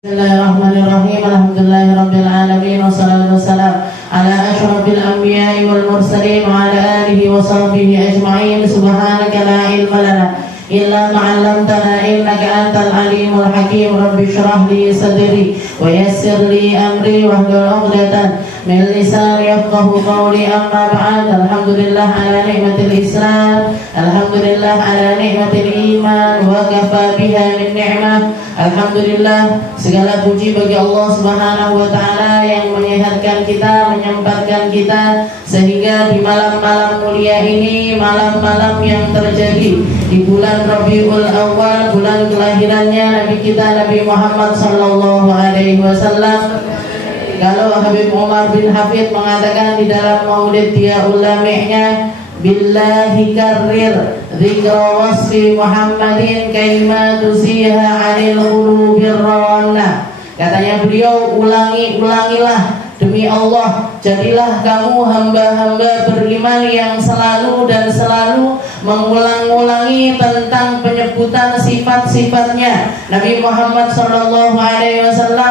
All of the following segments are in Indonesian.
Bismillahirrahmanirrahim. Alhamdulillahirabbil alamin wassalatu wassalamu ala asyrafil anbiya'i wal mursalin wa ala alihi wa sahbihi ajma'in. Subhanaka la ilma lana illa ma 'allamtana innaka antal alimul hakim. Rabbi shrah li sadri wa yassir li amri wahlul 'uqdatan min lisani yafqahu qawli. Amma ba'd. Alhamdulillah ala ni'matil Islam, alhamdulillah ala ni'matil iman wa kafa biha min ni'mah. Alhamdulillah, segala puji bagi Allah Subhanahu wa taala yang menyehatkan kita, menyempatkan kita sehingga di malam-malam mulia ini, malam-malam yang terjadi di bulan Rabiul Awal, bulan kelahirannya Nabi kita Nabi Muhammad sallallahu alaihi wasallam. Kalau Habib Umar bin Hafid mengatakan di dalam Maulid dia ulamanya, billahi karrir dzikra wasfi Muhammadin kaima tusiha 'anil qulubir rawana. Katanya beliau, ulangilah demi Allah, jadilah kamu hamba-hamba beriman yang selalu dan selalu mengulang-ulangi tentang penyebutan sifat-sifatnya Nabi Muhammad SAW,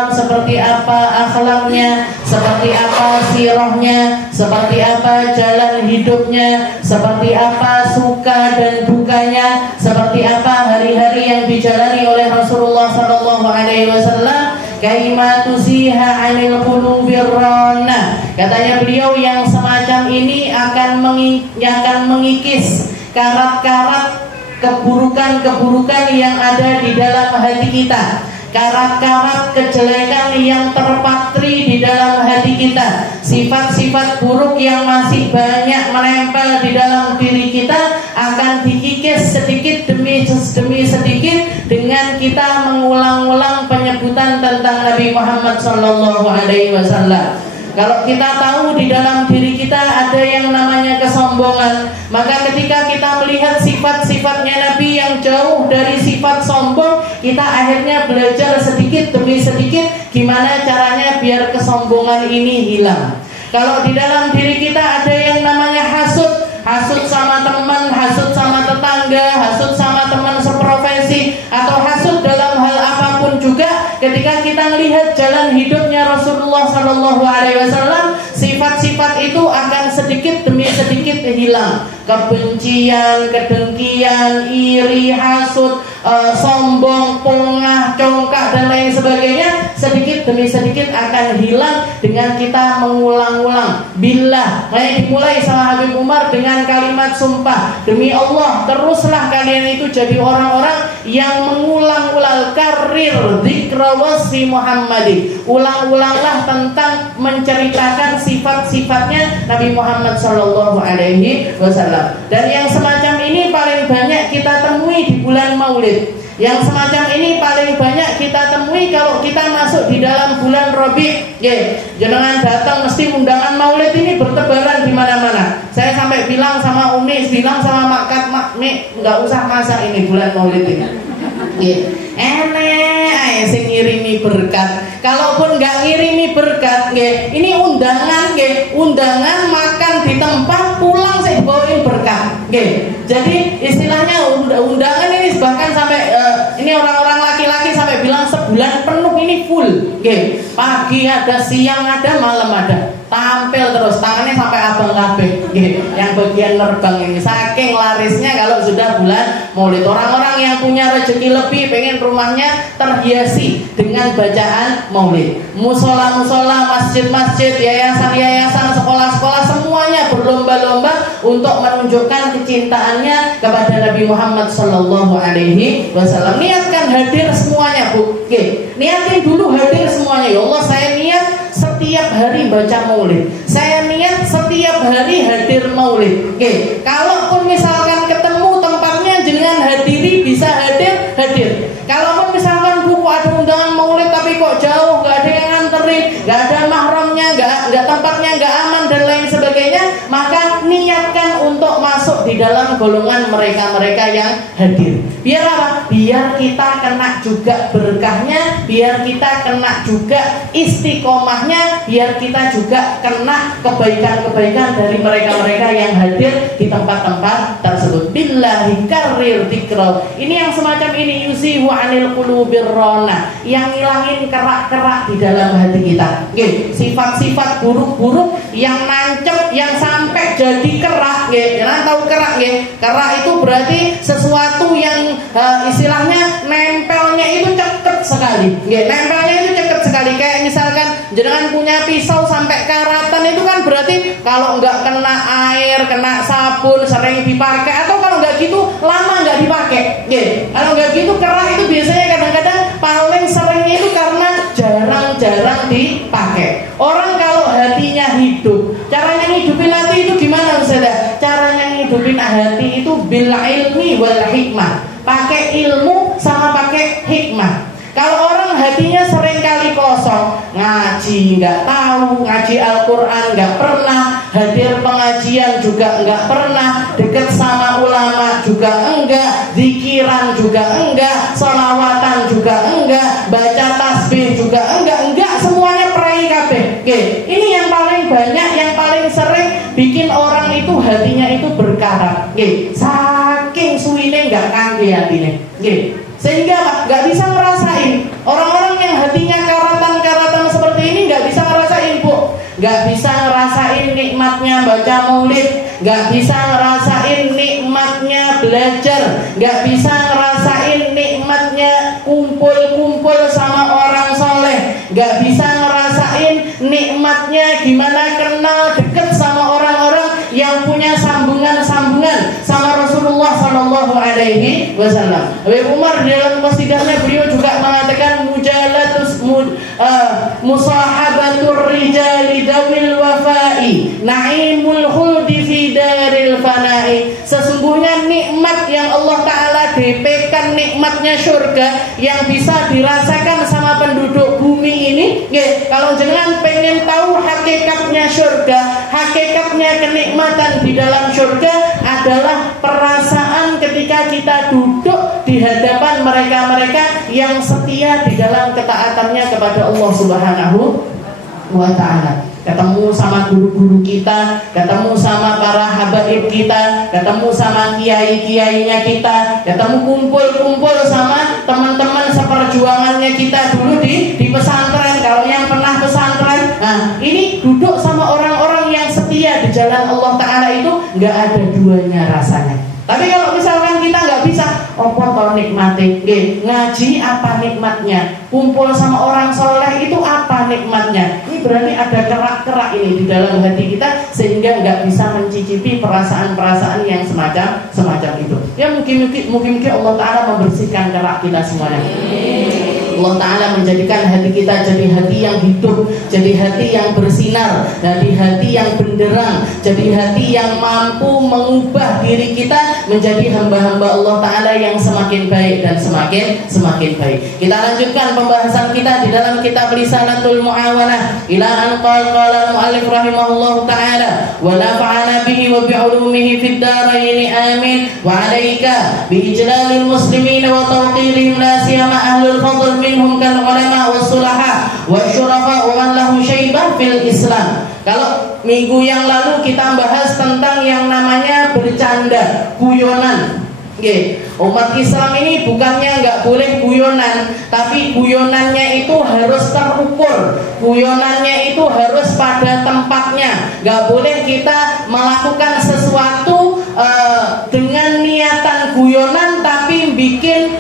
seperti apa akhlaknya, seperti apa sirahnya, seperti apa jalan hidupnya, seperti apa suka dan dukanya, seperti apa hari-hari yang dijalani oleh Rasulullah SAW. Kaimatu siha 'anil qulubir rana. Katanya beliau, yang semacam ini akan mengikis karat-karat keburukan-keburukan yang ada di dalam hati kita, karat-karat kejelekan yang terpatri di dalam hati kita, sifat-sifat buruk yang masih banyak menempel di dalam diri kita akan dikikis sedikit demi sedikit dengan kita mengulang-ulang penyebutan tentang Nabi Muhammad SAW. Kalau kita tahu di dalam diri kita ada yang namanya kesombongan, maka ketika kita melihat sifat-sifatnya Nabi yang jauh dari sifat sombong, kita akhirnya belajar sedikit demi sedikit gimana caranya biar kesombongan ini hilang. Kalau di dalam diri kita ada yang namanya hasud sama teman, hasud sama tetangga, hasud sama teman seprofesi, atau hasud dalam hal apapun juga, ketika kita melihat jalan hidupnya Rasulullah SAW, sifat-sifat itu akan sedikit demi sedikit hilang. Kebencian, kedengkian, iri, hasud, sombong, pongah, congkak dan lain sebagainya sedikit demi sedikit akan hilang dengan kita mengulang-ulang. Billah, dimulai sama Habib Umar dengan kalimat sumpah, demi Allah teruslah kalian itu jadi orang-orang yang mengulang-ulang karir dzikra wasfi Muhammadin. Ulang-ulanglah tentang menceritakan sifat-sifatnya Nabi Muhammad SAW. Dan yang semacam ini paling banyak kita temui di bulan Maulid. Yang semacam ini paling banyak kita temui kalau kita masuk di dalam bulan Rabi'. Jangan datang mesti undangan Maulid ini bertebaran di mana-mana. Saya sampai bilang sama Umi, bilang sama Mak Mek, enggak usah masak ini bulan Maulid ini. Enak sing ngirimi berkat. Kalaupun enggak ngirimi berkat, ini undangan, undangan makan di tempat, pulang saya bawain berkat. Jadi istilahnya undangan ini bahkan sampai ini orang-orang laki-laki sampai bilang sebulan penuh ini full. Pagi ada, siang ada, malam ada. Tampil terus, tangannya sampai abang kabeh. Yang bagian nerbang ini saking larisnya kalau sudah bulan Maulid. Orang-orang yang punya rezeki lebih pengen rumahnya terhiasi dengan bacaan Maulid. Musola-musola, masjid-masjid, yayasan-yayasan, sekolah-sekolah semuanya berlomba-lomba untuk menunjukkan kecintaannya kepada Nabi Muhammad SAW. Niatkan hadir semuanya, Bu. Niatin dulu hadir semuanya. Ya Allah, saya niat setiap hari baca Maulid. Saya niat setiap hari hadir Maulid. Kalaupun misalkan ketemu tempatnya dengan hadiri, bisa hadir. Kalaupun misalkan buku ada undangan Maulid tapi kok jauh, nggak ada yang nganterin, nggak ada mahramnya, nggak tempatnya nggak aman dan lain sebagainya, maka niatkan untuk masuk di dalam golongan mereka-mereka yang hadir. Biar apa? Biar kita kena juga berkahnya, biar kita kena juga istiqomahnya, biar kita juga kena kebaikan-kebaikan dari mereka-mereka yang hadir di tempat-tempat tersebut. Billahi karir dzikra. Ini yang semacam ini, yuzihu anil qulubir rona, yang ngilangin kerak-kerak di dalam hati kita. Oke, sifat-sifat buruk-buruk yang nancep, yang sampai jadi kerak. Jangan tahu kerak, kerak itu berarti sesuatu yang istilahnya nempelnya itu ceket sekali. Nempelnya itu ceket sekali. Kayak misalkan jenengan punya pisau sampai karatan, itu kan berarti kalau nggak kena air, kena sabun, sering dipakai, atau kalau nggak gitu lama nggak dipakai. Kalau nggak gitu kerak itu biasanya kadang-kadang paling seringnya itu karena jarang-jarang dipakai. Orang kalau hatinya hidup, caranya ngidupin hati itu gimana Ustazah? Caranya ngidupin hati itu bil ilmi wal hikmah. Pakai ilmu sama pakai hikmah. Kalau orang hatinya sering kali kosong, ngaji nggak tahu, ngaji Al-Quran nggak pernah, hadir pengajian juga nggak pernah, deket sama ulama juga enggak, zikiran juga enggak, sholawatan juga enggak, baca tasbih juga enggak, semuanya perai kabeh. Ini yang paling banyak, yang paling sering bikin orang itu hatinya itu berkarat. Saking suwine nggak kangge hatine. Sehingga nggak bisa ngerasain. Orang-orang yang hatinya karatan-karatan seperti ini nggak bisa ngerasain, Bu. Nggak bisa ngerasain nikmatnya baca maulid, nggak bisa ngerasain nikmatnya belajar, nggak bisa ngerasain nikmatnya kumpul-kumpul sama orang soleh, nggak bisa ngerasain nikmatnya gimana kenal deket sama orang-orang yang punya sambungan-sambungan sama Rasulullah Sallallahu Alaihi Wasallam. Abu Umar dalam qasidahnya beliau juga mengatakan musahabatur rijali dawil wafai naimul khuldi fi daril fanai. Sesungguhnya nikmat yang Allah Ta'ala DP-kan, nikmatnya surga yang bisa dirasakan sama penduduk bumi ini. Kalau jangan pengen tahu hakikatnya surga, hakikatnya kenikmatan di dalam surga adalah perasaan ketika kita duduk di hadapan mereka-mereka yang setia di dalam ketaatannya kepada Allah Subhanahu wa Ta'ala. Ketemu sama guru-guru kita, ketemu sama para habaib kita, ketemu sama kiai-kiainya kita, ketemu kumpul-kumpul sama teman-teman seperjuangannya kita dulu di pesantren. Kalau yang pernah pesantren, nah ini duduk sama orang-orang yang setia di jalan Allah Ta'ala itu nggak ada duanya rasanya. Tapi kalau misalkan kita nggak bisa, apa tau nikmati? Ngaji apa nikmatnya? Kumpul sama orang soleh itu apa nikmatnya? Ini berarti ada kerak-kerak ini di dalam hati kita sehingga nggak bisa mencicipi perasaan-perasaan yang semacam itu. Ya mungkin Allah Ta'ala membersihkan kerak kita semuanya. Allah Ta'ala menjadikan hati kita jadi hati yang hidup, jadi hati yang bersinar, jadi hati yang benderang, jadi hati yang mampu mengubah diri kita menjadi hamba-hamba Allah Ta'ala yang semakin baik dan semakin baik. Kita lanjutkan pembahasan kita di dalam kitab Risalatul Mu'awanah ila an qala al-mu'allif rahimahullahu ta'ala wa nafa'ana bihi wa bi'ulumihi fid dharain amin wa alaika bi ijlalil muslimin wa tawqirihim la siyama ahlul fadl minhum kal ulama was sulaha wasyurafa wa man lahu syaibah fil Islam. Kalau minggu yang lalu kita bahas tentang yang namanya bercanda, guyonan. Umat Islam ini bukannya nggak boleh guyonan, tapi guyonannya itu harus terukur, guyonannya itu harus pada tempatnya. Nggak boleh kita melakukan sesuatu dengan niatan guyonan tapi bikin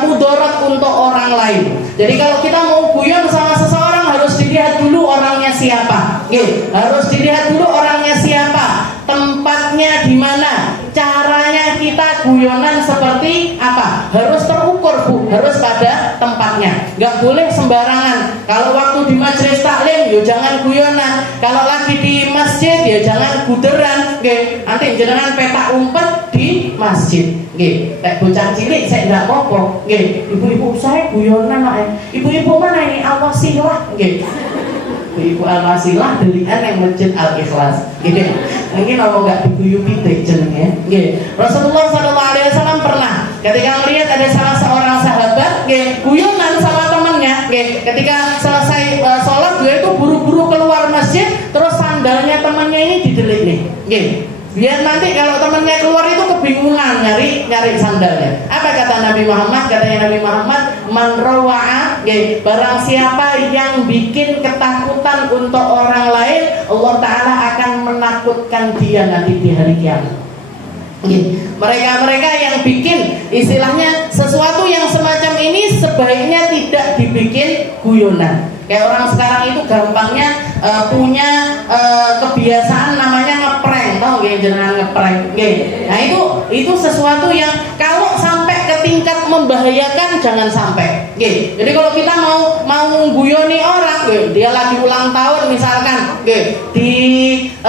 mudarat untuk orang lain. Jadi kalau kita mau guyon sama seseorang harus dilihat dulu orangnya siapa. Harus dilihat dulu orangnya siapa, tempatnya di mana, caranya kita guyonan seperti apa. Harus terukur, Bu, harus pada tempatnya. Nggak boleh sembarangan. Kalau waktu di majelis taklim, ya jangan guyonan. Kalau lagi di masjid, ya jangan guderan. Nanti jangan petak umpet di masjid. Kayak bocah cilik saya nggak apa-apa. Ibu-ibu saya guyonan, ibu-ibu mana ini, awasilah. ibu Al-Wasilah delian yang Masjid Al-Ikhlas. Gitu. Mungkin apa enggak diguyu pitik jenenge. Nggih. Rasulullah SAW pernah ketika melihat ada salah seorang sahabat nggih guyonan sama temannya nggih. Ketika selesai sholat dia itu buru-buru keluar masjid, terus sandalnya temannya ini didelik nih. Nggih. Biar nanti kalau temannya keluar itu kebingungan nyari sandalnya. Apa kata Nabi Muhammad? Katanya Nabi Muhammad, man rawa'a, barang siapa yang bikin ketakutan untuk orang lain, Allah Ta'ala akan menakutkan dia nanti di hari kiamat. Mereka-mereka yang bikin istilahnya sesuatu yang semacam ini sebaiknya tidak dibikin guyonan. Kayak orang sekarang itu gampangnya punya kebiasaan namanya ngeprank, tau gak jenengan ngeprank? Nah itu sesuatu yang kalau sampai ke tingkat membahayakan jangan sampai. Jadi kalau kita mau guyoni orang, dia lagi ulang tahun misalkan, dijailin,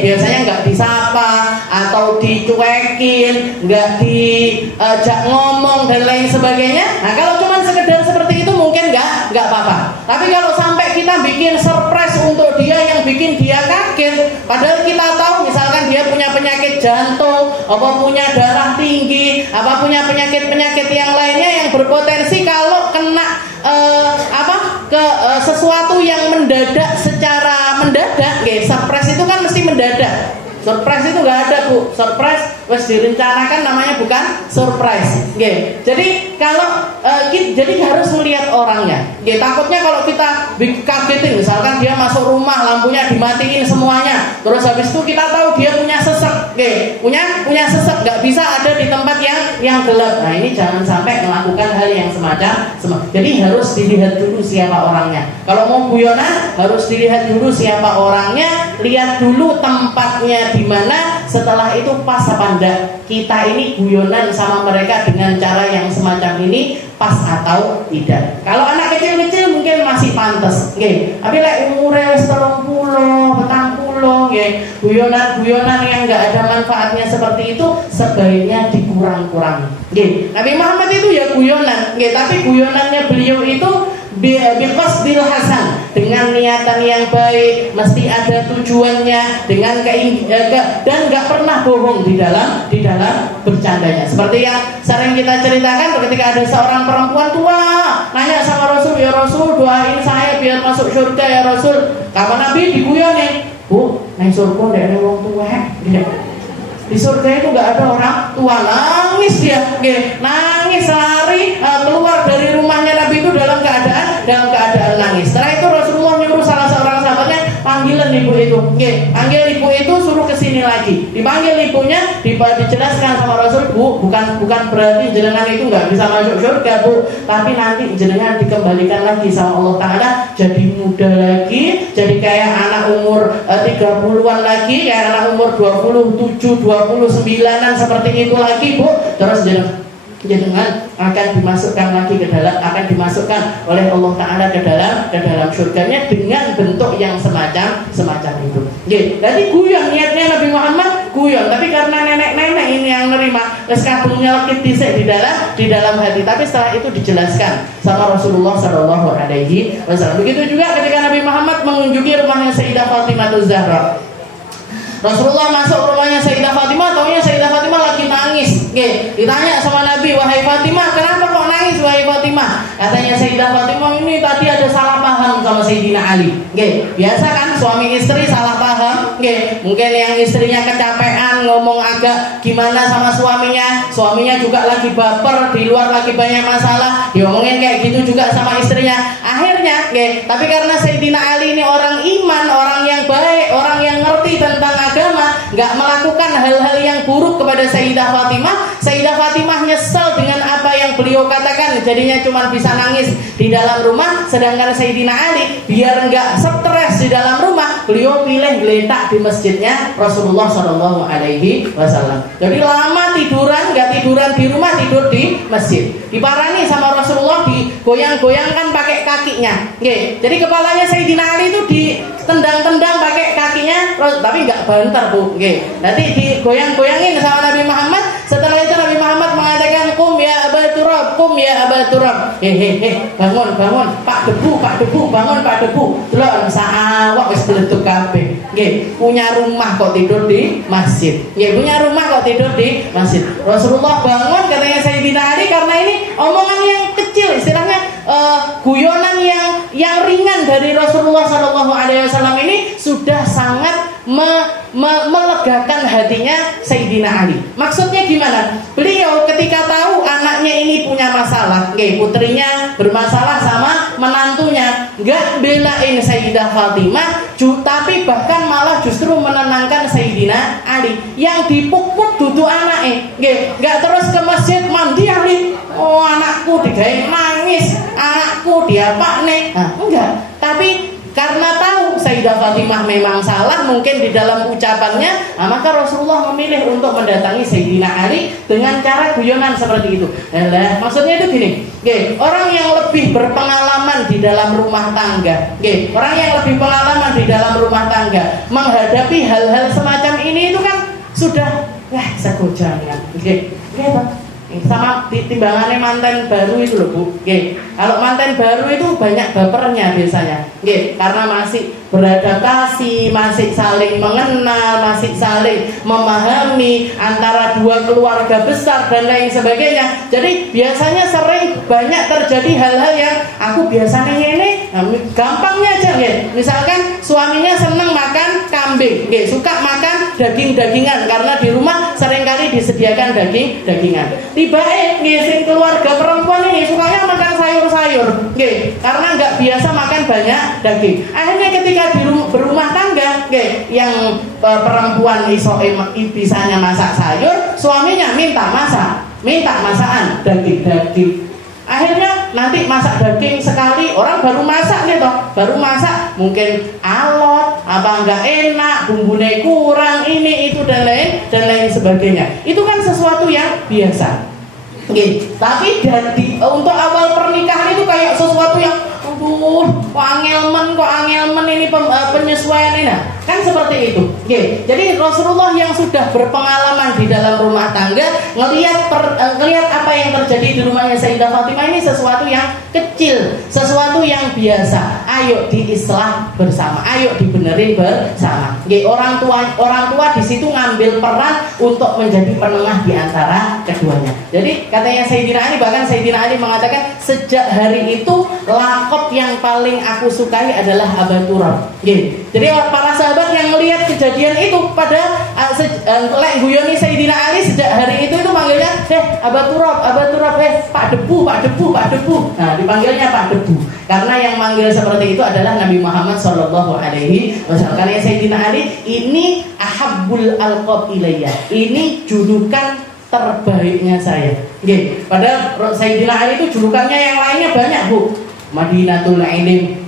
biasanya nggak disapa atau dicuekin, nggak diajak ngomong dan lain sebagainya. Nah kalau cuma sekedar seperti itu mungkin nggak apa-apa. Tapi kalau sampai kita bikin surprise untuk dia yang bikin dia kaget, padahal kita tahu misalkan dia punya penyakit jantung, apa punya darah tinggi, apa punya penyakit yang lainnya yang berpotensi kalau kena sesuatu yang mendadak secara mendadak, surprise itu kan mesti mendadak. Surprise itu nggak ada bu, surprise wes direncanakan namanya bukan surprise. Jadi kalau jadi harus melihat orangnya. Takutnya kalau kita kagetin, misalkan dia masuk rumah lampunya dimatiin semuanya, terus habis itu kita tahu dia punya sesek, punya sesek, nggak bisa ada di tempat yang gelap. Nah ini jangan sampai melakukan hal yang semacam. Jadi harus dilihat dulu siapa orangnya. Kalau mau guyonan harus dilihat dulu siapa orangnya, lihat dulu tempatnya di mana, setelah itu pas apa enggak kita ini guyonan sama mereka dengan cara yang semacam ini pas atau tidak. Kalau anak kecil-kecil mungkin masih pantas, tapi umurnya 30, 40, guyonan yang enggak ada manfaatnya seperti itu sebaiknya dikurang-kurangi. Nabi Muhammad itu ya guyonan, tapi guyonannya beliau itu biqasdil hasan, dengan niatan yang baik, mesti ada tujuannya, dengan dan nggak pernah bohong di dalam bercandanya. Seperti yang sering kita ceritakan ketika ada seorang perempuan tua nanya sama Rasul, ya Rasul doain saya biar masuk surga ya Rasul. Kapan Nabi diguyonin, bu, neng surga nggak ada orang tua, di surga itu nggak ada orang tua. Nangis dia, nangis lari keluar dari rumahnya Nabi itu dalam keadaan nangis. Setelah itu Rasulullah nyuruh salah seorang sahabatnya panggilan ibu itu, panggil ibu itu suruh kesini lagi. Dipanggil ibunya, dijelaskan sama Rasul, bu, bukan berarti jenengan itu nggak bisa masuk surga bu, tapi nanti jenengan dikembalikan lagi sama Allah Ta'ala jadi muda lagi, jadi kayak anak umur 30-an lagi, kayak anak umur 27, 29-an seperti itu lagi bu. Terus jenengan akan dimasukkan lagi akan dimasukkan oleh Allah Ta'ala ke dalam surganya dengan bentuk yang semacam itu. Jadi guyon, niatnya Nabi Muhammad guyon, tapi karena nenek-nenek ini yang nerima, terus kadung nyelkit dhisik di dalam hati. Tapi setelah itu dijelaskan sama Rasulullah SAW. Begitu juga ketika Nabi Muhammad mengunjungi rumahnya Sayyidah Fatimah Zahra. Rasulullah masuk rumahnya Sayyidah Fatimah, taunya Sayyidah Fatimah lagi nangis. Ditanya sama Nabi, wahai Fatimah, kenapa kok nangis wahai Fatimah? Katanya Sayyidah Fatimah, ini tadi ada salah paham sama Sayyidina Ali. Biasa kan suami istri salah paham. Mungkin yang istrinya kecapean ngomong agak gimana sama suaminya juga lagi baper, di luar lagi banyak masalah, diomongin kayak gitu juga sama istrinya. Akhirnya, tapi karena Sayyidina Ali ini orang iman, orang yang baik, orang yang ngerti tentang agama, nggak melakukan hal-hal yang buruk kepada Sayyidah Fatimah. Sayyidah Fatimah nyesel dengan apa yang beliau katakan, jadinya cuma bisa nangis di dalam rumah. Sedangkan Sayyidina Ali biar nggak stres di dalam rumah, beliau pilih geletak di masjidnya Rasulullah SAW. Jadi lama tiduran, nggak tiduran di rumah, tidur di masjid. Diparani sama Rasulullah, digoyang-goyangkan pakai kakinya. Jadi kepalanya Sayyidina Ali itu ditendang-tendang pakai kakinya, tapi nggak banter bu. Nanti digoyang-goyangin sama Nabi Muhammad. Setelah itu Nabi Muhammad mengatakan, kum ya Aba Turab, kum ya Aba Turab. Bangun, Pak Debu, bangun Pak Debu. Delok saawak wis bleduk kabeh. Nggih, punya rumah kok tidur di masjid. Nggih, punya rumah kok tidur di masjid. Rasulullah bangun katanya Sayyidina Ali karena ini omongan yang kecil, istilahnya guyonan yang ringan dari Rasulullah SAW ini sudah sangat melegakan hatinya Sayyidina Ali. Maksudnya gimana? Beliau ketika tahu anaknya ini punya masalah, putrinya bermasalah sama menantunya, nggak belain Sayyidah Fatimah, tapi bahkan malah justru menenangkan Sayyidina Ali. Yang dipuk-puk duduk anaknya, nggak terus ke masjid mandi Ali. Oh anakku digawe nangis, anakku diapakne. Enggak. Tapi karena tahu Sayyidah Fatimah memang salah mungkin di dalam ucapannya, maka Rasulullah memilih untuk mendatangi Sayyidina Ali dengan cara guyonan seperti itu. Maksudnya itu gini, orang yang lebih berpengalaman di dalam rumah tangga, orang yang lebih pengalaman di dalam rumah tangga menghadapi hal-hal semacam ini itu kan sudah segojangan, sama timbangannya manten baru itu loh Bu. Kalau manten baru itu banyak bapernya biasanya, karena masih beradaptasi, masih saling mengenal, masih saling memahami antara dua keluarga besar dan lain sebagainya. Jadi biasanya sering banyak terjadi hal-hal yang aku biasanya ini, gampangnya aja, misalkan suaminya senang makan kambing, suka makan daging-dagingan karena di rumah seringkali disediakan daging-dagingan. Sing keluarga perempuan ini sukanya makan sayur-sayur, karena nggak biasa makan banyak daging. Akhirnya ketika berumah tangga, yang perempuan bisanya masak sayur, suaminya minta masakan daging-daging. Akhirnya nanti masak daging sekali, orang baru masak baru masak mungkin alot, apa enggak enak, bumbunya kurang, ini itu dan lain sebagainya. Itu kan sesuatu yang biasa. Tapi untuk awal pernikahan itu kayak sesuatu yang kok angelmen ini penyesuaian ini. Kan seperti itu. Jadi Rasulullah yang sudah berpengalaman di dalam rumah tangga ngelihat apa yang terjadi di rumahnya Sayyidah Fatimah ini sesuatu yang kecil, sesuatu yang biasa. Ayo diislah bersama, ayo dibenerin bersama. Orang tua di situ ngambil peran untuk menjadi penengah di antara keduanya. Jadi katanya Sayyidina Ali, bahkan Sayyidina Ali mengatakan sejak hari itu lakop yang paling aku sukai adalah Aba Turab. Jadi para sahabat yang melihat kejadian itu pada guyoni Sayyidina Ali sejak hari itu manggilnya Aba Turab, Pak Debu. Nah, dipanggilnya Pak Debu karena yang manggil seperti itu adalah Nabi Muhammad SAW. Karena Sayyidina Ali ini ahabbul alqab ilayya, ini julukan terbaiknya saya. Padahal Sayyidina Ali itu julukannya yang lainnya banyak Bu. Madinatul Ilm,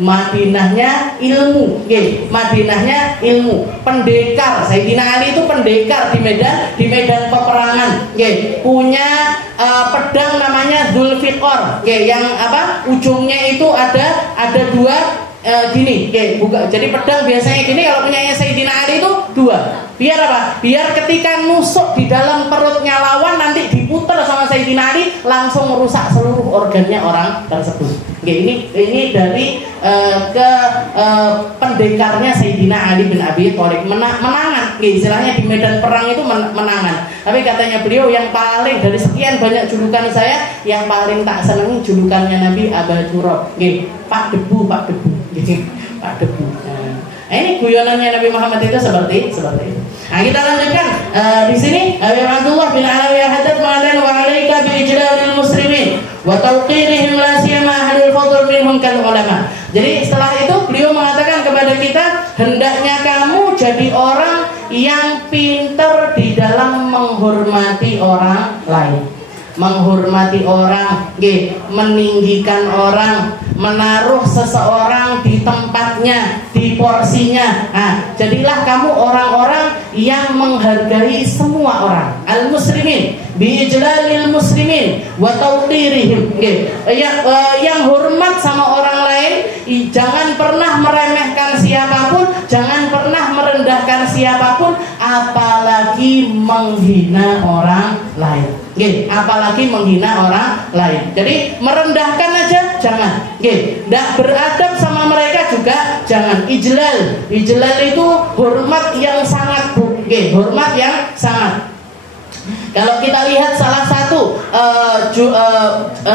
Madinahnya ilmu, Madinahnya ilmu. Pendekar, Sayyidina Ali itu pendekar di medan peperangan, punya pedang namanya Dzulfiqar, yang ujungnya itu ada dua gini, jadi pedang biasanya gini, kalau punyanya Sayyidina Ali itu dua. Biar apa? Biar ketika nusuk di dalam perutnya lawan nanti diputar sama Sayyidina Ali langsung merusak seluruh organnya orang tersebut. Ini dari pendekarnya Sayyidina Ali bin Abi Thalib, menangan. Istilahnya di medan perang itu menangan. Tapi katanya beliau yang paling dari sekian banyak julukan saya, yang paling tak senangi julukannya Nabi Aba Turab. Pak Debu. Pak Debu. Ini guyonannya Nabi Muhammad itu seperti itu. Nah, kita lanjutkan di sini. Abi Abdullah bin Alawi Haddad ma'adan wa 'alaika bi ijlalil muslimin wa tawqirihim la siyama ahlul fadl minhum kal ulama. Jadi setelah itu beliau mengatakan kepada kita, hendaknya kamu jadi orang yang pintar di dalam menghormati orang lain. Menghormati orang, meninggikan orang, menaruh seseorang di tempatnya, di porsinya. Nah, jadilah kamu orang-orang yang menghargai semua orang. Al-muslimin bi ijlalil muslimin wa tawqirihim. Yang hormat sama orang lain, jangan pernah meremehkan siapapun, jangan pernah merendahkan siapapun, apalagi menghina orang lain. Nggih, apalagi menghina orang lain. Jadi merendahkan aja jangan. Nggih, enggak beradab sama mereka juga jangan. Ijlal. Ijlal itu hormat yang sangat, Bu. Nggih, hormat yang sangat. Kalau kita lihat salah satu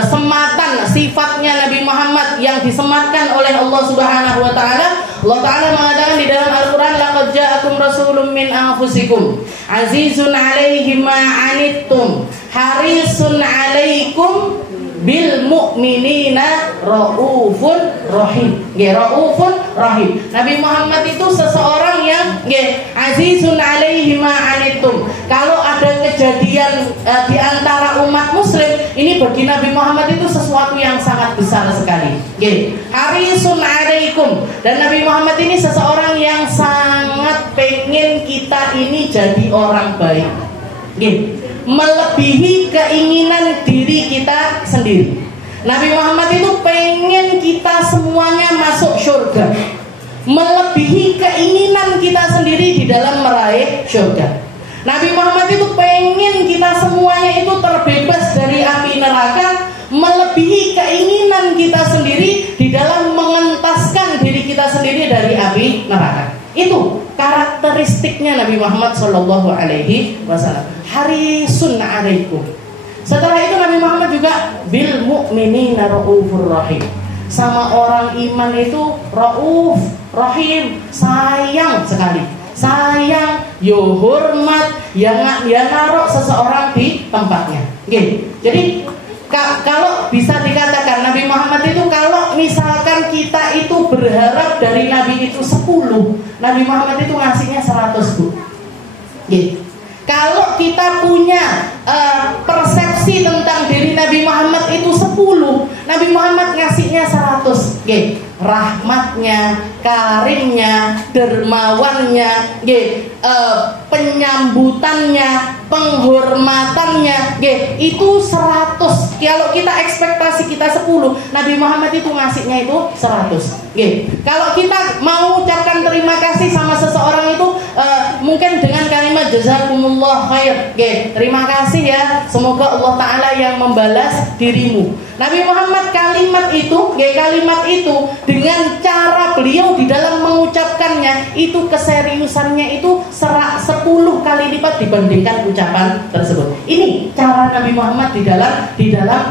sematan sifatnya Nabi Muhammad yang disematkan oleh Allah Subhanahu wa taala, Allah taala mengatakan di dalam Al-Qur'an, laqad ja'akum rasulun min anfusikum azizun 'alaihi ma 'anittum harisun 'alaikum bil mu'minina raufun rahim. Nggih, raufun rahim. Nabi Muhammad itu seseorang yang nggih azizun 'alaihi ma 'anittum. Kalau ada kejadian di antara umat muslim, ini bagi Nabi Muhammad itu sesuatu yang sangat besar sekali. Nggih, harisun 'alaikum. Dan Nabi Muhammad ini seseorang yang sangat pengen kita ini jadi orang baik. Nggih, melebihi keinginan diri kita sendiri. Nabi Muhammad itu pengen kita semuanya masuk surga, melebihi keinginan kita sendiri di dalam meraih surga. Nabi Muhammad itu pengen kita semuanya itu terbebas dari api neraka, melebihi keinginan kita sendiri di dalam mengentaskan diri kita sendiri dari api neraka. Itu karakteristiknya Nabi Muhammad Shallallahu Alaihi Wasallam. Harisun 'alaikum. Setelah itu Nabi Muhammad juga bil mu'minina raufur rahim. Sama orang iman itu rauf, rahim, sayang sekali. Sayang, yo hormat, ya naruh seseorang di tempatnya. Oke. Jadi kalau bisa dikatakan Nabi Muhammad itu, kalau misalkan kita itu berharap dari Nabi itu 10, Nabi Muhammad itu ngasihnya 100, Bu. Oke. Kalau kita punya persepsi tentang diri Nabi Muhammad itu 10, Nabi Muhammad ngasihnya 100. Oke. Rahmatnya, karimnya, dermawannya, penyambutannya, penghormatannya, itu 100. Kalau kita ekspektasi kita 10, Nabi Muhammad itu ngasihnya itu 100. Kalau kita mau ucapkan terima kasih sama seseorang itu, mungkin dengan kalimat jazakumullah khair, terima kasih ya, semoga Allah Ta'ala yang membalas dirimu. Nabi Muhammad kalimat itu dengan cara beliau di dalam mengucapkannya itu, keseriusannya itu 10 kali lipat dibandingkan ucapan tersebut. Ini cara Nabi Muhammad di dalam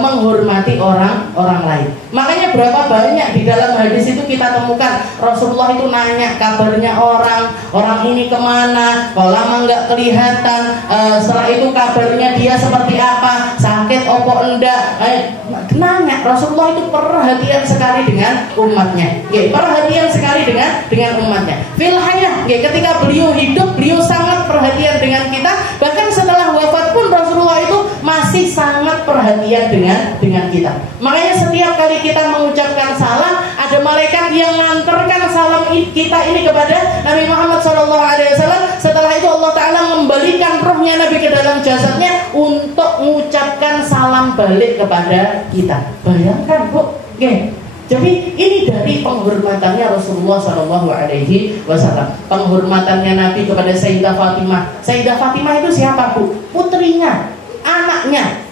menghormati orang lain. Makanya berapa banyak di dalam hadis itu kita temukan Rasulullah itu nanya kabarnya orang ini kemana, kalau lama nggak kelihatan, setelah itu kabarnya dia seperti apa, sakit opo enggak, nanya. Rasulullah itu perhatian sekali dengan umatnya, perhatian sekali dengan umatnya. Fil hayah, ketika beliau hidup, beliau sangat perhatian dengan kita. Bahkan setelah wafat pun Rasulullah itu masih sangat perhatian dengan kita. Makanya setiap kali kita mengucapkan salam, ada malaikat yang mengantarkan salam kita ini kepada Nabi Muhammad SAW. Setelah itu Allah Ta'ala membalikan ruhnya Nabi ke dalam jasadnya untuk mengucapkan salam balik kepada kita. Bayangkan, Bu. Jadi ini dari penghormatannya Rasulullah SAW. Penghormatannya Nabi kepada Sayyidah Fatimah. Sayyidah Fatimah itu siapa, Bu? Putrinya, anaknya,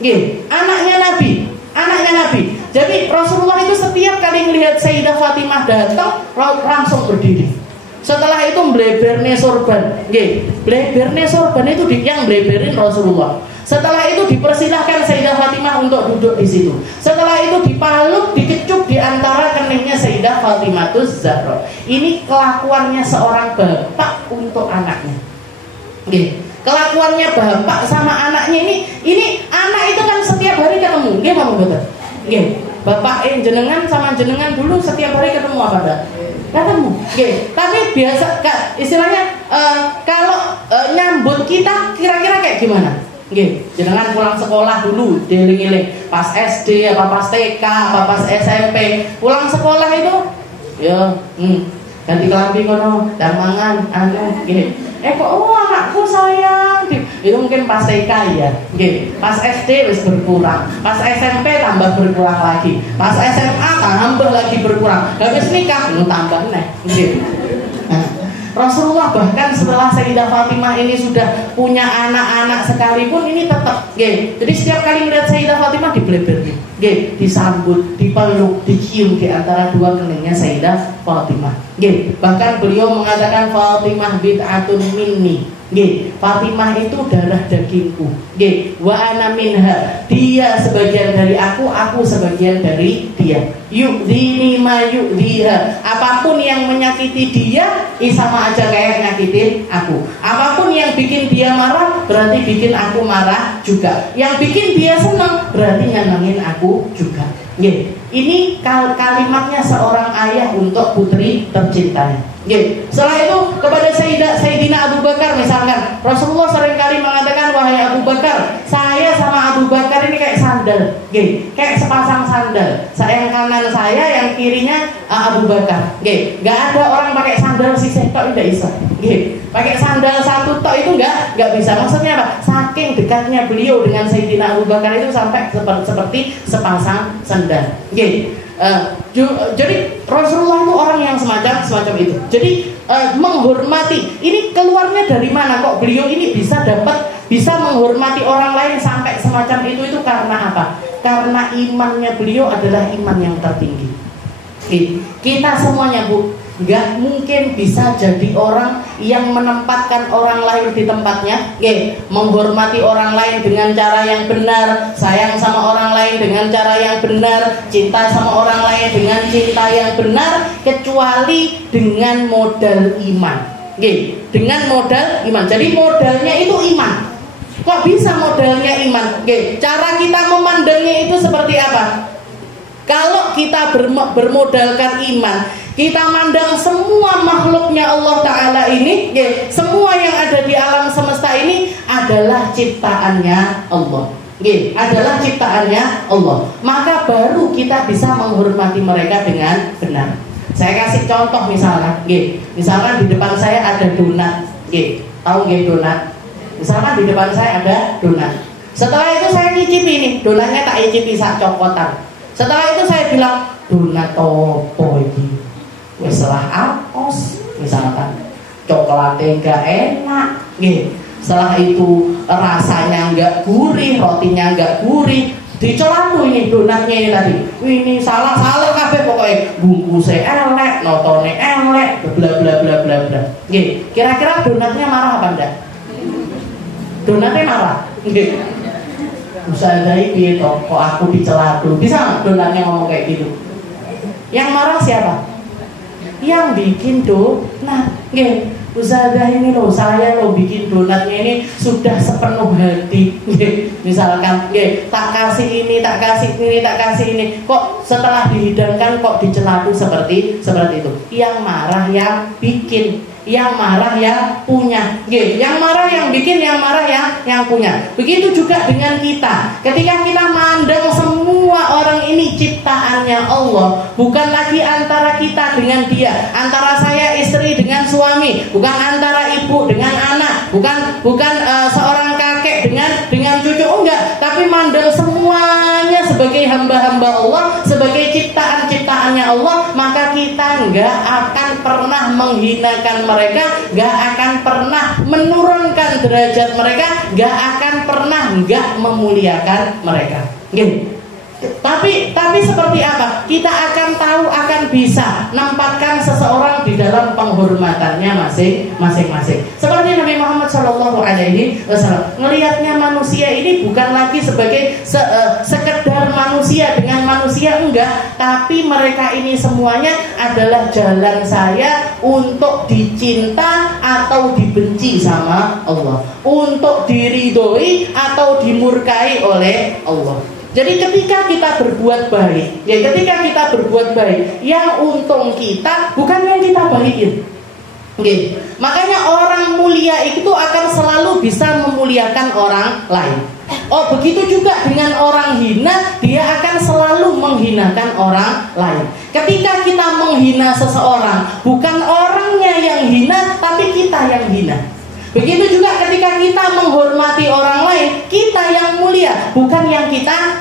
anaknya Nabi. Jadi Rasulullah itu setiap kali melihat Sayyidah Fatimah datang, langsung berdiri. Setelah itu bleberne sorban. Bleberne sorban itu yang bleberin Rasulullah. Setelah itu dipersilahkan Sayyidah Fatimah untuk duduk di situ. Setelah itu dipaluk, dikecup di antara keningnya Sayyidah Fatimatus Zahra. Ini kelakuannya seorang bapak untuk anaknya. Kelakuannya bapak sama anaknya ini anak itu kan setiap hari ketemu. Kamu betul? Bapak jenengan sama jenengan dulu setiap hari ketemu apa enggak? Ketemu. Tapi biasa istilahnya kalau nyambut kita kira-kira kayak gimana? Jenengan pulang sekolah dulu, dieling-eling pas SD apa pas TK apa pas SMP, pulang sekolah itu ya ganti kelambi kono, dan mangan kok anakku sayang. Itu mungkin pas TK ya. Pas SD wis berkurang, pas SMP tambah berkurang lagi, pas SMA tambah lagi berkurang, habis nikah tambah neh. Rasulullah bahkan setelah Sayyidah Fatimah ini sudah punya anak-anak sekalipun ini tetap nggih. Jadi setiap kali melihat Sayyidah Fatimah dibleber nggih, disambut, dipeluk, dicium di antara dua keningnya Sayyidah Fatimah. Nggih, bahkan beliau mengatakan Fatimah bid'atun minni. Nggih, Fatimah itu darah dagingku. Nggih, wa ana minha. Dia sebagian dari aku sebagian dari dia. Yu'dini ma yu'diha. Apapun yang menyakiti dia, sama aja kayak nyakitin aku. Apapun yang bikin dia marah, berarti bikin aku marah juga. Yang bikin dia senang, berarti nyenengin aku juga. Nggih, ini kalimatnya seorang ayah untuk putri tercintanya. Nggih. Setelah itu kepada Sayyidina Abu Bakar misalkan, Rasulullah seringkali mengatakan, wahai Abu Bakar, saya sama Abu Bakar ini kayak sandal, nggih, kayak sepasang sandal. Saya yang kanan saya, yang kirinya Abu Bakar. Nggih. Enggak ada orang pakai sandal sisih tok tidak bisa. Nggih. Pakai sandal satu tok itu enggak bisa. Maksudnya apa? Saking dekatnya beliau dengan Sayyidina Abu Bakar itu sampai seperti sepasang sandal. Nggih. Jadi Rasulullah itu orang yang semacam itu. Jadi menghormati. Ini keluarnya dari mana kok beliau ini bisa menghormati orang lain sampai semacam itu karena apa? Karena imannya beliau adalah iman yang tertinggi. Kita semuanya Bu, nggak mungkin bisa jadi orang yang menempatkan orang lain di tempatnya, menghormati orang lain dengan cara yang benar, sayang sama orang lain dengan cara yang benar, cinta sama orang lain dengan cinta yang benar, kecuali dengan modal iman. Dengan modal iman. Jadi modalnya itu iman. Kok bisa modalnya iman? Cara kita memandangnya itu seperti apa? Kalau kita bermodalkan iman, kita mandang semua makhluknya Allah Ta'ala ini, semua yang ada di alam semesta ini adalah ciptaannya Allah, adalah ciptaannya Allah. Maka baru kita bisa menghormati mereka dengan benar. Saya kasih contoh misalkan, misalkan di depan saya ada donat, tahu donat? Misalkan di depan saya ada donat. Setelah itu saya nyicipi nih, donatnya tak icipi sak cokotan. Setelah itu saya bilang, donat opo iki? Wis lah apos, misalkan coklatnya enggak enak, setelah itu rasanya enggak gurih, rotinya enggak gurih, dicelatu ini donatnya ini tadi. Ini salah kabeh pokoknya, bungkusnya elek, notone elek, bla bla bla bla bla. Kira-kira donatnya marah apa enggak? Donatnya marah. Usaha dari piye toh, kok aku dicelatu? Bisa donatnya ngomong kayak gitu? Yang marah siapa? Yang bikin donat. Usaha ini loh, saya loh bikin donatnya ini sudah sepenuh hati. Misalkan, tak kasih ini, tak kasih ini, tak kasih ini. Kok setelah dihidangkan kok dicelatu seperti itu? Yang marah yang bikin. Yang marah yang punya, yang marah yang bikin, yang marah yang punya. Begitu juga dengan kita. Ketika kita mandang semua orang ini ciptaannya Allah, bukan lagi antara kita dengan dia, antara saya istri dengan suami, bukan antara ibu dengan anak, bukan seorang kakek dengan cucu, enggak. Tapi mandang semuanya sebagai hamba-hamba Allah, sebagai ciptaan-ciptaannya Allah, maka kita enggak akan pernah menghinakan mereka, gak akan pernah menurunkan derajat mereka, gak akan pernah gak memuliakan mereka. Tapi seperti apa? Kita akan tahu, akan bisa menempatkan seseorang di dalam penghormatannya masing-masing. Seperti Nabi Muhammad SAW, ngelihatnya manusia ini bukan lagi sebagai sekedar manusia dengan manusia, enggak. Tapi mereka ini semuanya adalah jalan saya untuk dicinta atau dibenci sama Allah, untuk diridhoi atau dimurkai oleh Allah. Jadi ketika kita berbuat baik, yang untung kita bukan yang kita baikin. Makanya orang mulia itu akan selalu bisa memuliakan orang lain. Oh, begitu juga dengan orang hina, dia akan selalu menghinakan orang lain. Ketika kita menghina seseorang, bukan orangnya yang hina, tapi kita yang hina. Begitu juga ketika kita menghormati orang lain, kita yang mulia, bukan yang kita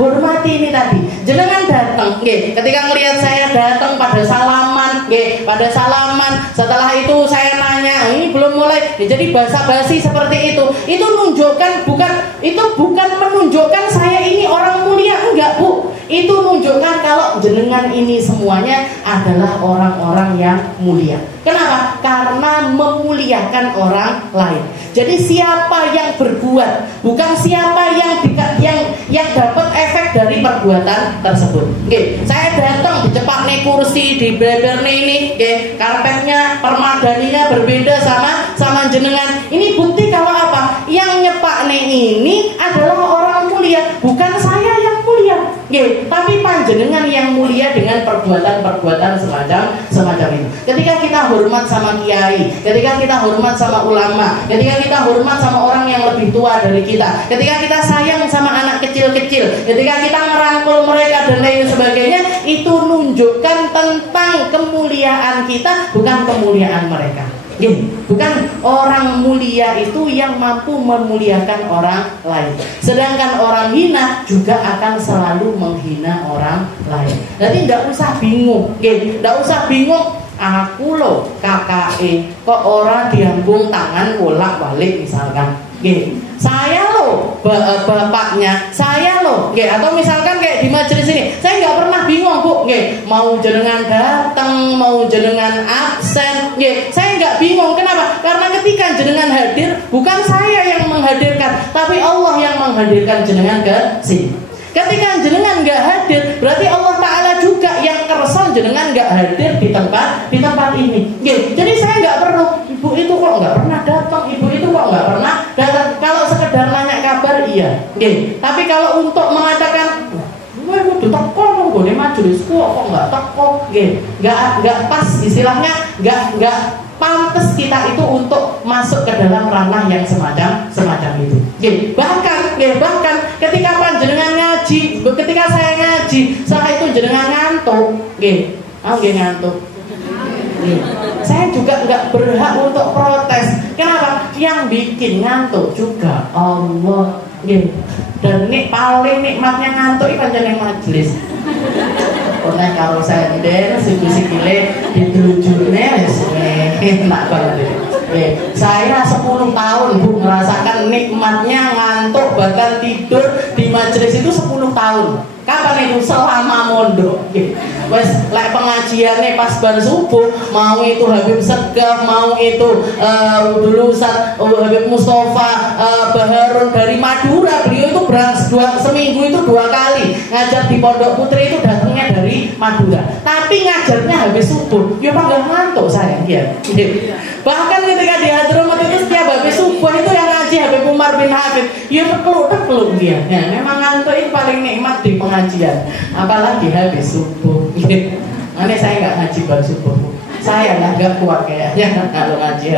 hormati ini tadi. Jenengan datang, ketika melihat saya datang pada salaman, setelah jadi basa-basi seperti itu menunjukkan bukan menunjukkan saya ini orang mulia, enggak Bu. Itu menunjukkan kalau jenengan ini semuanya adalah orang-orang yang mulia. Kenapa? Karena memuliakan orang lain. Jadi siapa yang berbuat, bukan siapa yang dapat efek dari perbuatan tersebut. Oke, saya datang dicepak nih kursi di beberne ini, oke, karpetnya, permadaninya berbeda sama jenengan. Ini bukti kalau apa? Yang nyepak nih ini adalah orang mulia, bukan saya yang mulia. Oke, tapi panjenengan yang mulia dengan perbuatan-perbuatan semacam itu. Ketika kita hormat sama kiai, ketika kita hormat sama ulama, ketika kita hormat sama orang yang lebih tua dari kita, ketika kita sayang sama anak kecil-kecil, ketika kita merangkul mereka dan lain sebagainya, itu menunjukkan tentang kemuliaan kita, bukan kemuliaan mereka. Bukan orang mulia itu yang mampu memuliakan orang lain. Sedangkan orang hina juga akan selalu menghina orang lain. Jadi tidak usah bingung, tidak usah bingung. Aku loh KKE kok orang diambung tangan bolak-balik misalkan. Saya loh bapaknya, saya loh, atau misalkan kayak di majelis ini, saya nggak pernah bingung Bu, mau jenengan datang, mau jenengan absen, saya nggak bingung. Kenapa? Karena ketika jenengan hadir, bukan saya yang menghadirkan, tapi Allah yang menghadirkan jenengan ke sini. Ketika jenengan nggak hadir, berarti Allah Ta'ala juga yang kerson jenengan nggak hadir di tempat ini. Jadi saya nggak perlu, ibu itu kok nggak pernah datang, ibu itu kok nggak pernah datang. Kalau sekedar nanya kabar iya, tapi kalau untuk mengatakan gue udah teko dong, gue majelisku kok nggak teko, nggak pas, istilahnya nggak pantas kita itu untuk masuk ke dalam ranah yang semacam itu. Bahkan ketika panjenengan ngaji, ketika saya ngaji, setelah itu jenengan ngantuk, ngantuk. Saya juga nggak berhak untuk protes. Kenapa? Yang bikin ngantuk juga Allah. Dan ini paling nikmatnya ngantuk itu panjenengan majelis. Karena kalau saya sikile ditujune enak banget. Saya 10 tahun Bu merasakan nikmatnya ngantuk, bahkan tidur di majelis itu 10 tahun. Kapan itu? Selama mondok. Wes lek pengajiannya pas bar subuh, mau itu Habib Segaf, mau itu dulu Ustaz Habib Mustafa Baharun dari Madura. Beliau itu seminggu itu 2 kali ngajar di Pondok Putri, itu datangnya dari Madura. Tapi ngajarnya habis subuh, ya panggil ngantuk saya. Bahkan ketika di Hadramut itu setiap habis subuh itu yang ngaji Habib Umar bin Hafid, ya tekluk dia. Memang ngantuk itu paling nikmat di pengajian, apalagi habis subuh. Aneh saya nggak ngaji bar subuh, saya nggak kuat kayaknya kalau ngaji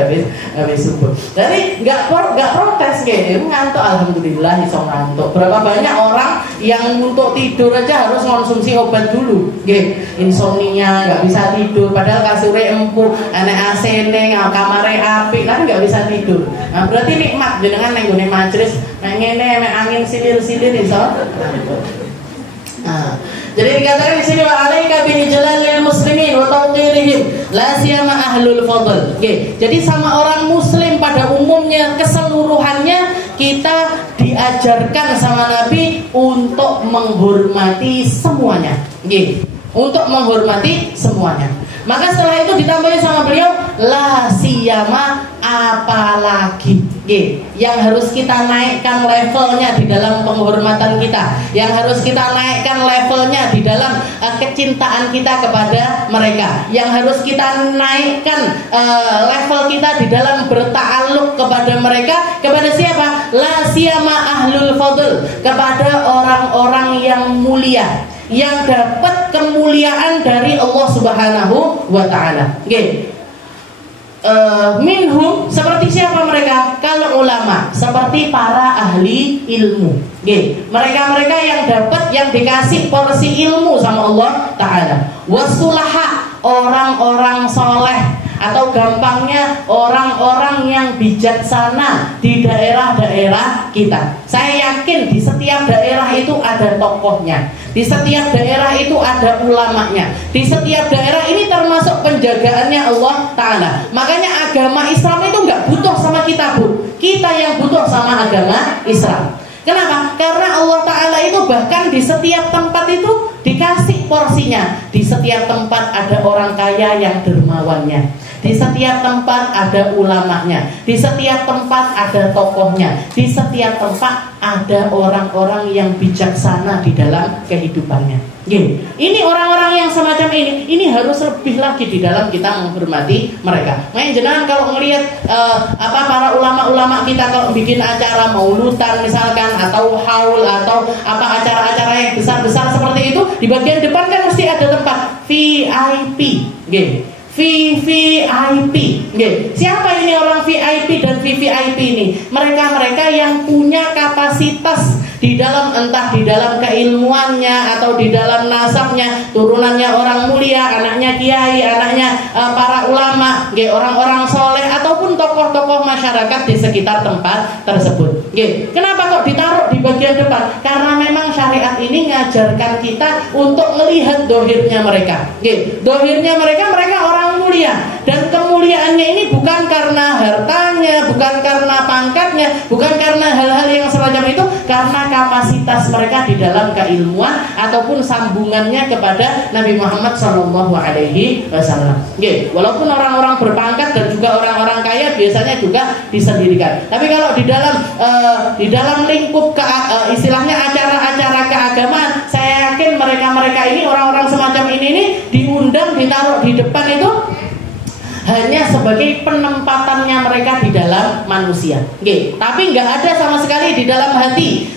habis subuh. Jadi nggak protes ngantuk, alhamdulillah iso ngantuk. Berapa banyak orang yang untuk tidur aja harus konsumsi obat dulu, insomnia, nggak bisa tidur, padahal kasurnya empuk, enek AC-ne, kamare apik, kan nggak bisa tidur. Nah berarti nikmat jenengan nenggone majelis, ngene angin silir-silir iso. Nah, jadi dikatakan di sini wa alaika bi ijlalil muslimin wa tawqirihim la siyama ahlul fadl. Jadi sama orang muslim pada umumnya keseluruhannya kita diajarkan sama Nabi untuk menghormati semuanya. Untuk menghormati semuanya. Maka setelah itu ditambahin sama beliau la siyama, apalagi yang harus kita naikkan levelnya di dalam penghormatan kita, yang harus kita naikkan levelnya di dalam kecintaan kita kepada mereka, yang harus kita naikkan level kita di dalam berta'alluq kepada mereka. Kepada siapa? La siyama ahlul fadl, kepada orang-orang yang mulia, yang dapat kemuliaan dari Allah Subhanahu wa Ta'ala. Minhum, seperti siapa mereka? Kalau ulama, seperti para ahli ilmu. Mereka-mereka yang dapat, yang dikasih porsi ilmu sama Allah Ta'ala. Wasulaha, orang-orang soleh. atau gampangnya orang-orang yang bijaksana di daerah-daerah kita. Saya yakin di setiap daerah itu ada tokohnya, di setiap daerah itu ada ulamanya, di setiap daerah ini termasuk penjagaannya Allah Ta'ala. Makanya agama Islam itu nggak butuh sama kita, Bu. Kita yang butuh sama agama Islam. Kenapa? Karena Allah Ta'ala itu bahkan di setiap tempat itu dikasih porsinya. Di setiap tempat ada orang kaya yang dermawannya, di setiap tempat ada ulamanya, di setiap tempat ada tokohnya, di setiap tempat ada orang-orang yang bijaksana di dalam kehidupannya. Ini orang-orang yang semacam ini harus lebih lagi di dalam kita menghormati mereka. Makanya jenengan kalau ngelihat para ulama-ulama kita kalau bikin acara maulutan misalkan, atau haul, atau acara-acara yang besar-besar seperti itu, di bagian depan kan mesti ada tempat VIP. VVIP. Siapa ini orang VIP dan VVIP ini? Mereka-mereka yang punya kapasitas di dalam, entah di dalam keilmuannya atau di dalam nasabnya, turunannya orang mulia, anaknya kiai, anaknya para ulama, orang-orang soleh ataupun tokoh-tokoh masyarakat di sekitar tempat tersebut. Kenapa kok ditaruh di bagian depan? Karena memang syariat ini ngajarkan kita untuk melihat dohirnya mereka. Dohirnya mereka orang mulia, dan kemuliaannya ini bukan karena hartanya, bukan karena pangkatnya, bukan karena hal-hal yang semacam itu, karena kapasitas mereka di dalam keilmuan ataupun sambungannya kepada Nabi Muhammad SAW. Walaupun orang-orang berpangkat dan juga orang-orang kaya biasanya juga disendirikan, tapi kalau di dalam lingkup istilahnya acara-acara keagamaan, saya yakin mereka-mereka ini, orang-orang semacam ini diundang, ditaruh di depan itu hanya sebagai penempatannya mereka di dalam manusia. Tapi nggak ada sama sekali di dalam hati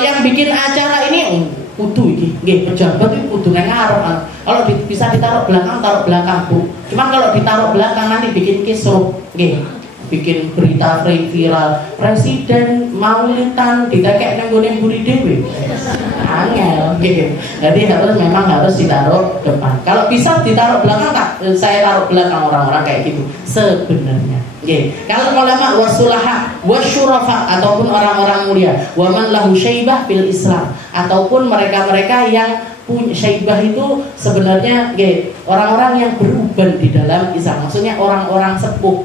yang bikin acara ini kudu iki, pejabat itu kudu nang ngarep. Kalau bisa ditaruh belakang, taruh belakang, Bu. Cuman kalau ditaruh belakang nanti bikin kisruh, bikin berita viral, presiden maulitan ditekek nang gone mburi dhewe. Angel, jadi memang harus ditaruh depan. Kalau bisa ditaruh belakang, saya taruh belakang orang-orang kayak gitu sebenarnya. Kalau ulama wasulaha wasyurafa ataupun orang-orang mulia, waman lahu syaibah fil Islam, ataupun mereka-mereka yang punya syaibah itu sebenarnya orang-orang yang beruban di dalam Islam. Maksudnya orang-orang sepuh.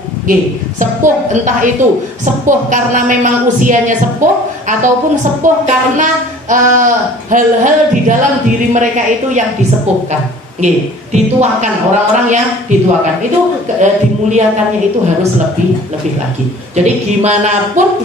Sepuh, entah itu sepuh karena memang usianya sepuh, ataupun sepuh karena hal-hal di dalam diri mereka itu yang disepuhkan. Dituakan, orang-orang yang dituakan itu dimuliakannya itu harus lebih lagi. Jadi gimana pun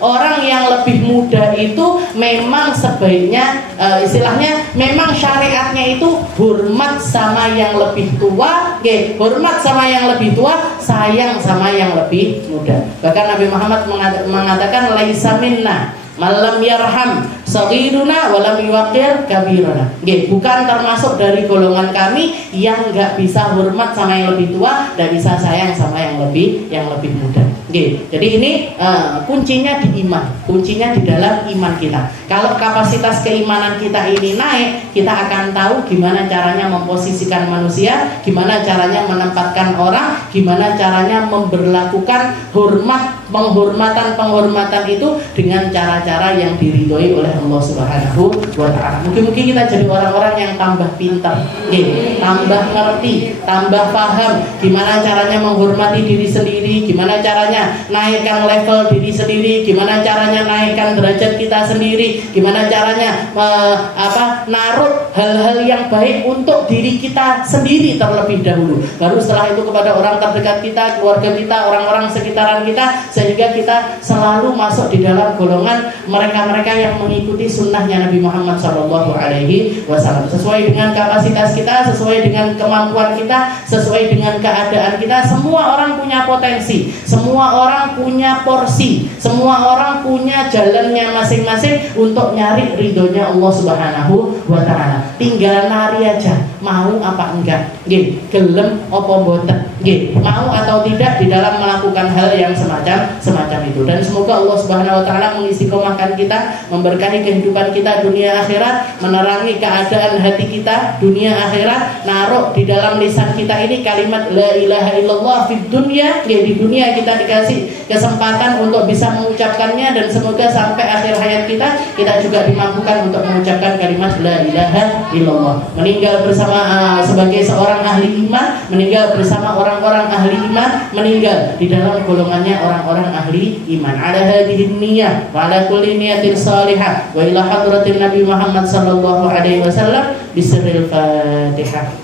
orang yang lebih muda itu memang sebaiknya istilahnya memang syariatnya itu hormat sama yang lebih tua, hormat sama yang lebih tua, sayang sama yang lebih muda. Bahkan Nabi Muhammad mengatakan laisa minna malam yarham saghiruna walam yuqir kabiruna. Bukan termasuk dari golongan kami yang nggak bisa hormat sama yang lebih tua, dan bisa sayang sama yang lebih muda. Jadi ini kuncinya di iman, kuncinya di dalam iman kita. Kalau kapasitas keimanan kita ini naik, kita akan tahu gimana caranya memposisikan manusia, gimana caranya menempatkan orang, gimana caranya memberlakukan penghormatan itu dengan cara-cara yang diridhoi oleh Allah Subhanahu wa Ta'ala. Mungkin kita jadi orang-orang yang tambah pintar, tambah ngerti, tambah paham gimana caranya menghormati diri sendiri, gimana caranya naikkan level diri sendiri, gimana caranya naikkan derajat kita sendiri, gimana caranya naruh hal-hal yang baik untuk diri kita sendiri terlebih dahulu, baru setelah itu kepada orang terdekat kita, keluarga kita, orang-orang sekitaran kita, sehingga kita selalu masuk di dalam golongan mereka-mereka yang mengikuti sunnahnya Nabi Muhammad SAW, sesuai dengan kapasitas kita, sesuai dengan kemampuan kita, sesuai dengan keadaan kita. Semua orang punya potensi, semua orang punya porsi, semua orang punya jalannya masing-masing untuk nyari ridhonya Allah Subhanahu wa Ta'ala. Tinggal nari aja, mau apa enggak, nggih, gelem apa mboten, nggih, mau atau tidak di dalam melakukan hal yang semacam itu. Dan semoga Allah Subhanahu wa taala mengistiqomahkan kita, memberkahi kehidupan kita dunia akhirat, menerangi keadaan hati kita dunia akhirat, naruh di dalam lisan kita ini kalimat la ilaha illallah fid dunya, nggih, di dunia kita dikasih kesempatan untuk bisa mengucapkannya, dan semoga sampai akhir hayat kita juga dimampukan untuk mengucapkan kalimat la ilaha illallah, meninggal bersama sebagai seorang ahli iman, meninggal bersama orang-orang ahli iman, meninggal di dalam golongannya orang-orang ahli iman. Ala hadhihi niyyah wa ala kulli niyatin salihah wa ila hadratin Nabi Muhammad sallallahu alaihi wasallam bisirril Fatihah.